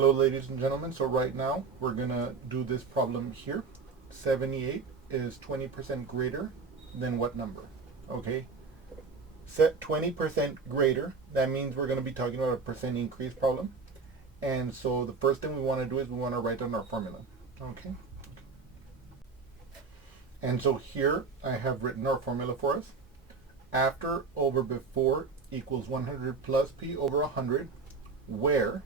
Hello ladies and gentlemen, so right now we're going to do this problem here. 78 is 20% greater than what number? Okay, set 20% greater, that means we're going to be talking about a percent increase problem. And so the first thing we want to do is we want to write down our formula. Okay, and so here I have written our formula for us. After over before equals 100 plus p over 100, where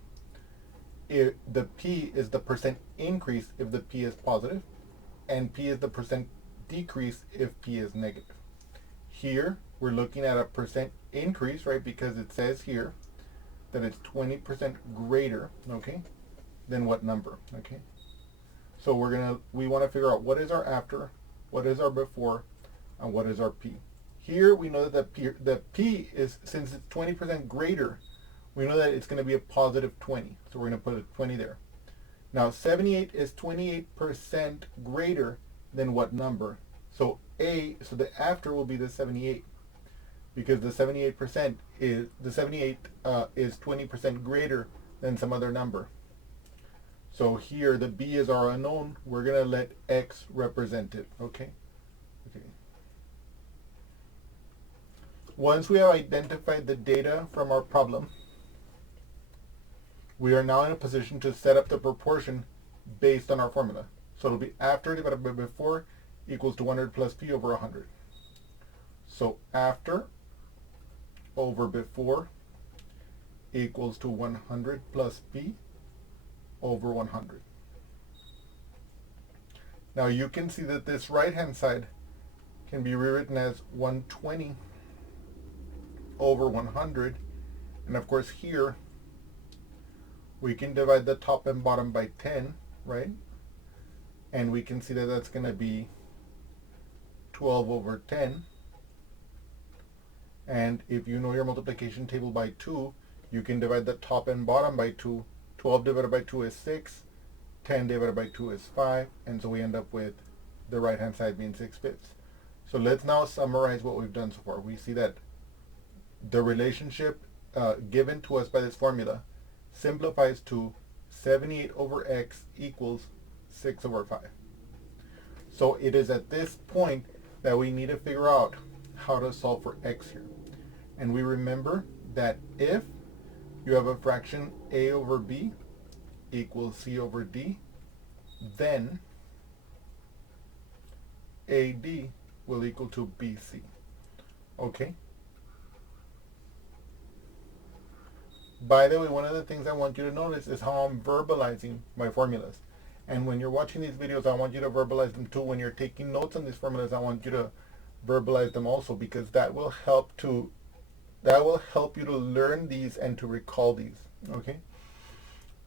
if the p is the percent increase if the p is positive, and p is the percent decrease if p is negative. Here we're looking at a percent increase, right? Because it says here that it's 20% greater, okay, than what number, okay? So we want to figure out what is our after, what is our before, and what is our p. Here we know that the p is, since it's 20% greater, we know that it's going to be a positive 20. So we're going to put a 20 there. Now 78 is 28% greater than what number? So the after will be the 78, because the 78% is 20% greater than some other number. So here the b is our unknown. We're going to let x represent it, okay? Okay. Once we have identified the data from our problem, we are now in a position to set up the proportion based on our formula. So it'll be after divided by before equals to 100 plus p over 100. So after over before equals to 100 plus p over 100. Now you can see that this right hand side can be rewritten as 120 over 100, and of course here we can divide the top and bottom by 10, right? And we can see that that's going to be 12 over 10. And if you know your multiplication table by 2, you can divide the top and bottom by 2. 12 divided by 2 is 6. 10 divided by 2 is 5. And so we end up with the right-hand side being 6/5. So let's now summarize what we've done so far. We see that the relationship given to us by this formula simplifies to 78 over x equals 6 over 5. So it is at this point that we need to figure out how to solve for x here. And we remember that if you have a fraction a over b equals c over d, then AD will equal to BC. Okay? By the way, one of the things I want you to notice is how I'm verbalizing my formulas. And when you're watching these videos, I want you to verbalize them too. When you're taking notes on these formulas, I want you to verbalize them also, because that will help you to learn these and to recall these. Okay?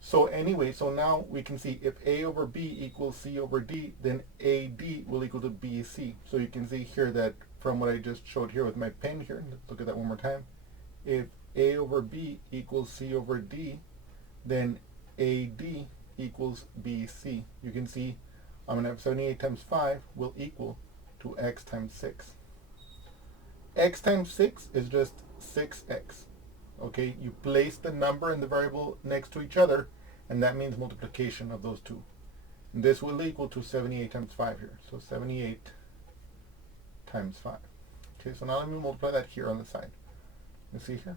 So anyway, so now we can see if A over B equals C over D, then AD will equal to BC. So you can see here that from what I just showed here with my pen here, let's look at that one more time. If A over B equals C over D, then AD equals BC. You can see I'm going to have 78 times 5 will equal to x times 6. X times 6 is just 6x. Okay, you place the number and the variable next to each other, and that means multiplication of those two. And this will equal to 78 times 5 here. So 78 times 5. Okay, so now let me multiply that here on the side. You see here?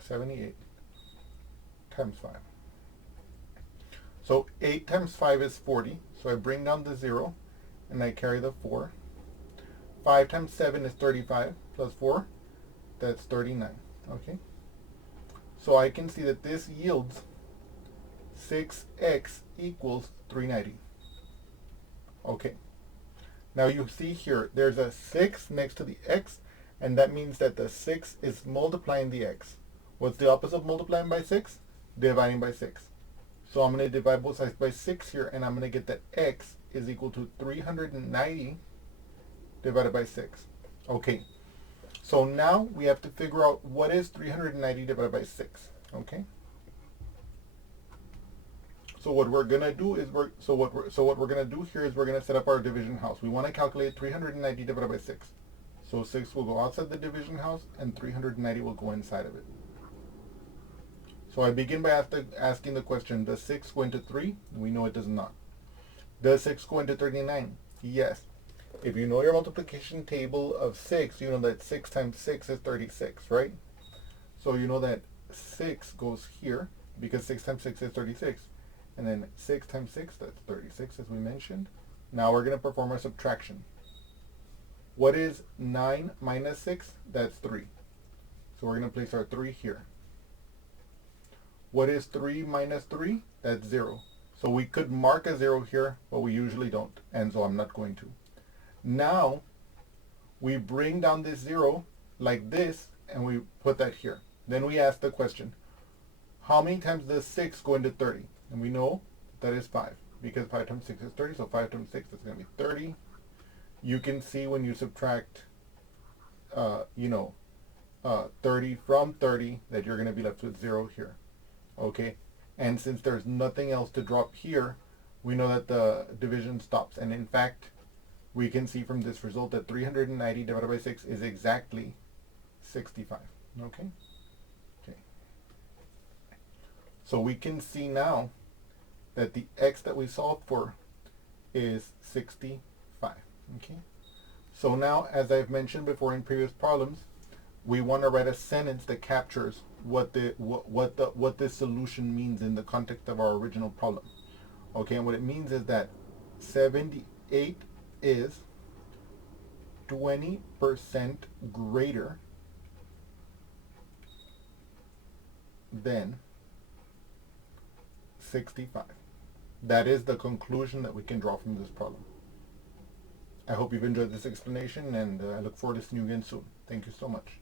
78 times 5. So 8 times 5 is 40. So I bring down the 0 and I carry the 4. 5 times 7 is 35 plus 4. That's 39. Okay? So I can see that this yields 6x equals 390. Okay. Now you see here, there's a 6 next to the x, and that means that the 6 is multiplying the x. What's the opposite of multiplying by 6? Dividing by 6. So I'm going to divide both sides by 6 here, and I'm going to get that x is equal to 390 divided by 6. Okay. So now we have to figure out what is 390 divided by 6. Okay. So what we're gonna do is we're gonna do here is we're gonna set up our division house. We want to calculate 390 divided by 6. So 6 will go outside the division house, and 390 will go inside of it. So So I begin by asking the question, does 6 go into 3? We know it does not. Does 6 go into 39? Yes. If you know your multiplication table of 6, you know that 6 times 6 is 36, right? So you know that 6 goes here because 6 times 6 is 36. And then 6 times 6, that's 36 as we mentioned. Now we're going to perform our subtraction. What is 9 minus 6? That's 3. So we're going to place our 3 here. What is 3 minus 3? That's 0. So we could mark a 0 here, but we usually don't. And so I'm not going to. Now we bring down this 0 like this and we put that here. Then we ask the question, how many times does 6 go into 30? And we know that is 5 because 5 times 6 is 30. So 5 times 6 is going to be 30. You can see when you subtract, 30 from 30 that you're going to be left with 0 here. Okay, and since there's nothing else to drop here, we know that the division stops. And in fact, we can see from this result that 390 divided by 6 is exactly 65. Okay. Okay. So we can see now that the x that we solved for is 65. Okay. So now, as I've mentioned before in previous problems, we want to write a sentence that captures what this solution means in the context of our original problem. Okay, and what it means is that 78 is 20% greater than 65. That is the conclusion that we can draw from this problem. I hope you've enjoyed this explanation, and I look forward to seeing you again soon. Thank you so much.